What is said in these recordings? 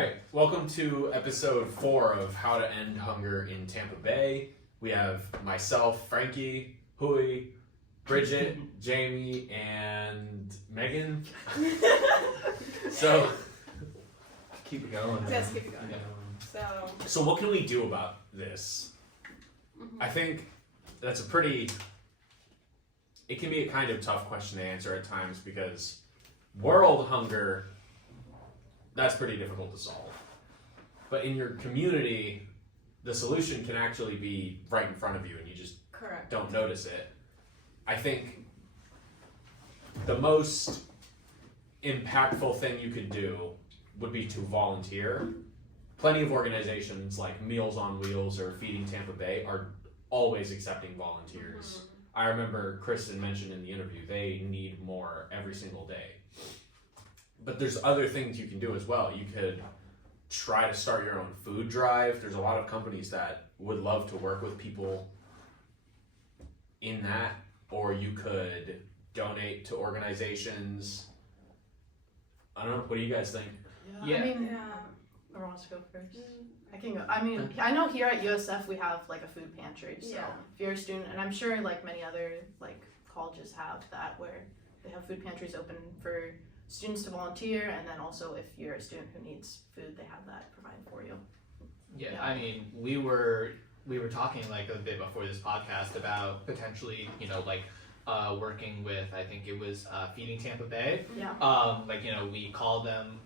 right, welcome to episode 4 of How to End Hunger in Tampa Bay. We have myself, Frankie, Hui, Bridget, Jamie, and Megan. So, keep it going. Yes, keep it going. So what can we do about this? I think that's it can be a kind of tough question to answer at times because world hunger, that's pretty difficult to solve. But in your community, the solution can actually be right in front of you and you just don't notice it. I think the most impactful thing you could do would be to volunteer. Plenty of organizations like Meals on Wheels or Feeding Tampa Bay are always accepting volunteers. I remember Kristen mentioned in the interview, they need more every single day. But there's other things you can do as well. You could try to start your own food drive. There's a lot of companies that would love to work with people in that, or you could donate to organizations. I don't know, what do you guys think? Or wants to go first? I can go. I mean, I know here at USF we have like a food pantry. So if you're a student, and I'm sure like many other like colleges have that, where they have food pantries open for students to volunteer, and then also if you're a student who needs food, they have that provided for you. Yeah, I mean, we were talking like a bit before this podcast about potentially, working with, I think it was Feeding Tampa Bay. Yeah. We called them.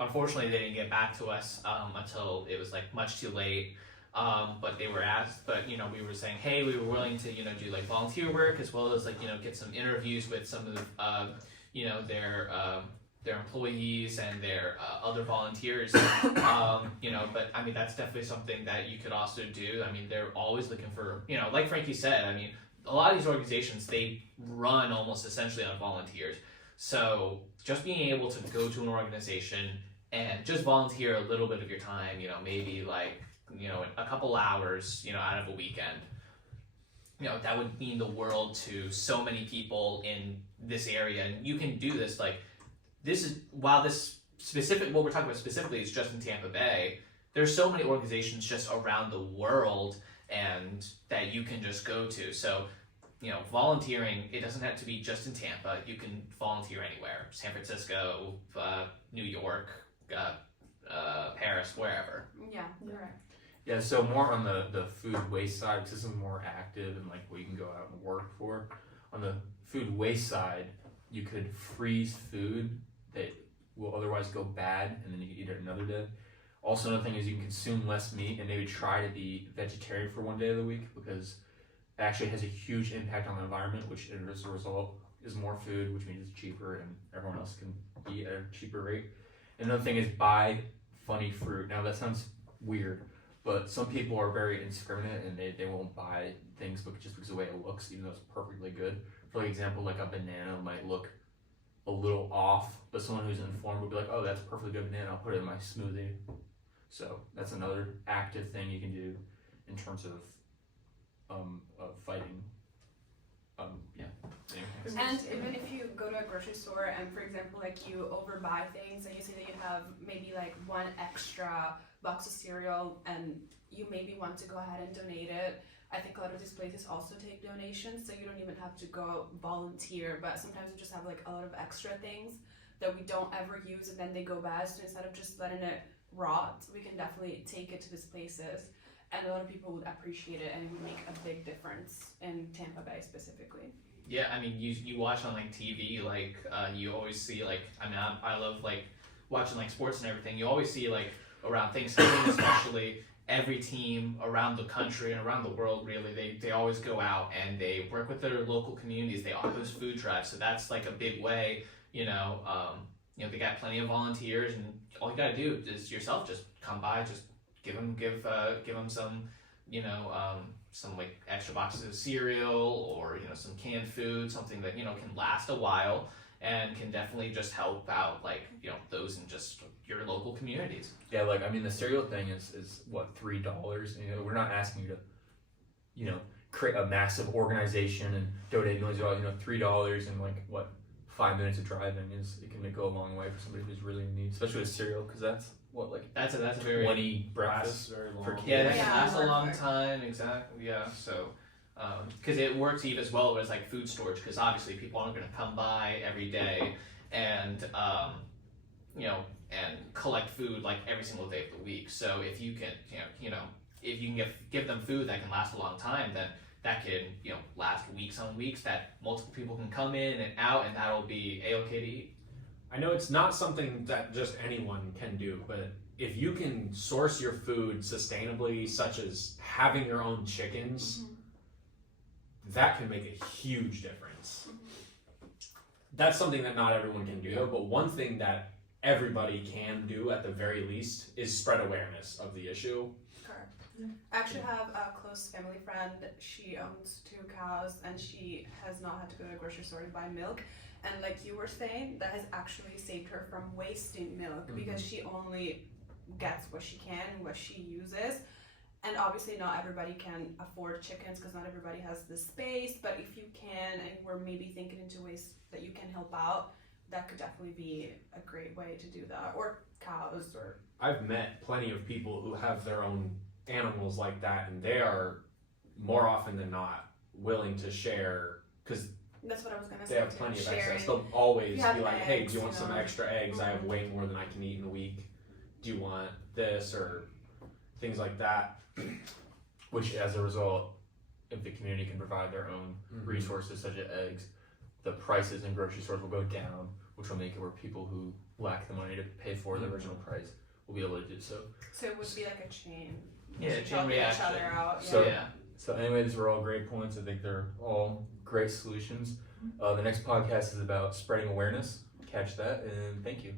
Unfortunately, they didn't get back to us until it was like much too late. But they were asked. But we were saying, hey, we were willing to do like volunteer work as well as get some interviews with some of their employees and their other volunteers. But I mean that's definitely something that you could also do. I mean they're always looking for like Frankie said. I mean a lot of these organizations they run almost essentially on volunteers. So just being able to go to an organization and just volunteer a little bit of your time, maybe like, a couple hours, out of a weekend, that would mean the world to so many people in this area. And you can do this, like, while this specific, what we're talking about specifically is just in Tampa Bay, there's so many organizations just around the world and that you can just go to. So, volunteering, it doesn't have to be just in Tampa. You can volunteer anywhere. San Francisco, New York, Paris, wherever. Yeah, correct. Yeah, so more on the food waste side, because this is more active and like what you can go out and work for. On the food waste side, you could freeze food that will otherwise go bad and then you can eat it another day. Also, another thing is you can consume less meat and maybe try to be vegetarian for one day of the week because it actually has a huge impact on the environment, which as a result is more food, which means it's cheaper and everyone else can eat at a cheaper rate. And another thing is buy funny fruit. Now that sounds weird, but some people are very indiscriminate and they won't buy things just because of the way it looks, even though it's perfectly good. For example, like a banana might look a little off, but someone who's informed would be like, oh, that's a perfectly good banana, I'll put it in my smoothie. So that's another active thing you can do in terms of fighting. And even if you go to a grocery store and, for example, like you overbuy things and you see that you have maybe like one extra box of cereal and you maybe want to go ahead and donate it. I think a lot of these places also take donations, so you don't even have to go volunteer, but sometimes we just have like a lot of extra things that we don't ever use and then they go bad. So instead of just letting it rot, we can definitely take it to these places. And a lot of people would appreciate it and it would make a big difference in Tampa Bay specifically. Yeah, I mean, you watch on like TV, like you always see like, I mean, I love like watching like sports and everything. You always see like around Thanksgiving especially, every team around the country and around the world really, they always go out and they work with their local communities. They host food drives, so that's like a big way, they got plenty of volunteers and all you gotta do is yourself just come by, just give them some, some like extra boxes of cereal or some canned food, something that can last a while and can definitely just help out like those in just your local communities. Yeah, like I mean the cereal thing is what, $3? We're not asking you to create a massive organization and donate millions of dollars. $3 and like 5 minutes of driving it can go a long way for somebody who's really in need, especially with cereal, because that's what, like That's a very 20 breakfasts Very long. for kids. yeah, that can Yeah, last a long perfect. time. Exactly. Yeah. So. Because it works even as well as like food storage, because obviously people aren't going to come by every day and and collect food like every single day of the week. So if you can if you can give them food that can last a long time, then that can last weeks on weeks. That multiple people can come in and out, and that'll be a-okay to eat. I know it's not something that just anyone can do, but if you can source your food sustainably, such as having your own chickens, that can make a huge difference. That's something that not everyone can do, but one thing that everybody can do at the very least is spread awareness of the issue. Correct. I actually have a close family friend. She owns 2 cows and she has not had to go to the grocery store to buy milk. And like you were saying, that has actually saved her from wasting milk because she only gets what she can and what she uses. And obviously not everybody can afford chickens because not everybody has the space, but if you can and we're maybe thinking into ways that you can help out, that could definitely be a great way to do that. Or cows or... I've met plenty of people who have their own animals like that, and they are more often than not willing to share because That's what I was going to say. they have too, plenty of sharing. excess. They'll always You have be like, hey, eggs, do you want you some know. extra eggs? I have way more than I can eat in a week. Do you want this? Or things like that. Which, as a result, if the community can provide their own resources such as eggs, the prices in grocery stores will go down, which will make it where people who lack the money to pay for the original price will be able to do so. So it would be like a chain. Yeah, Just chain helping reaction. each other out. So- Yeah. So anyway, these were all great points. I think they're all great solutions. The next podcast is about spreading awareness. Catch that, and thank you.